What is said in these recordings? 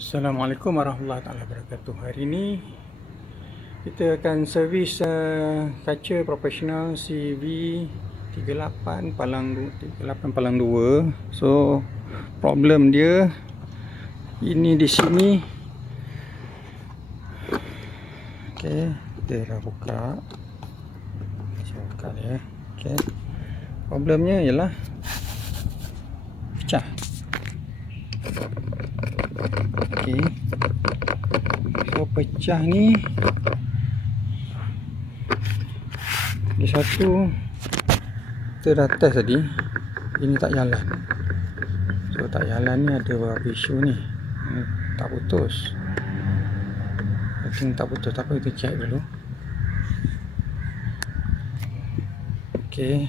Assalamualaikum warahmatullahi wabarakatuh. Hari ini kita akan servis kaca profesional CV38 palang 2. So problem dia ini di sini. Okey, kita dah buka. Saya buka dia. Okey. Problemnya ialah pecah. Okey. So pecah ni di satu kita dah test tadi, ini tak jalan. So tak jalan ni ada beberapa isu ni. Tak putus. I think tak putus, tapi kita check dulu. Okey.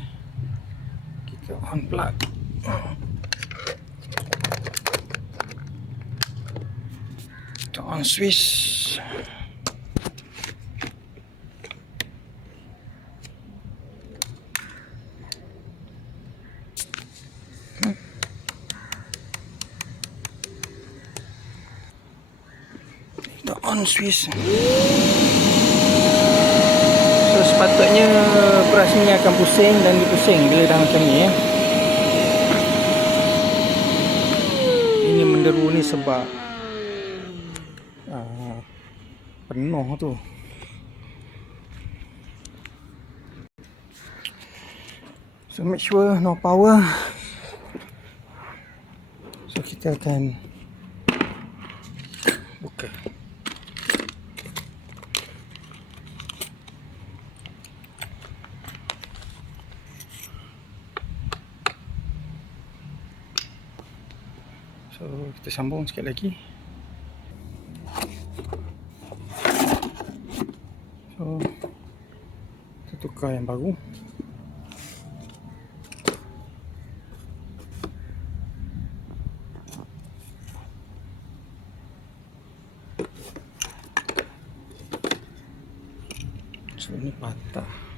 Kita on plug. Kita on switch. Kita on switch. So sepatutnya brush ni akan pusing dan dipusing bila dah macam ni ya. Ini menderu ni sebab penuh tu. So make sure no power. So kita akan buka. So kita sambung sikit lagi. So kita tukar yang baru. So ini patah.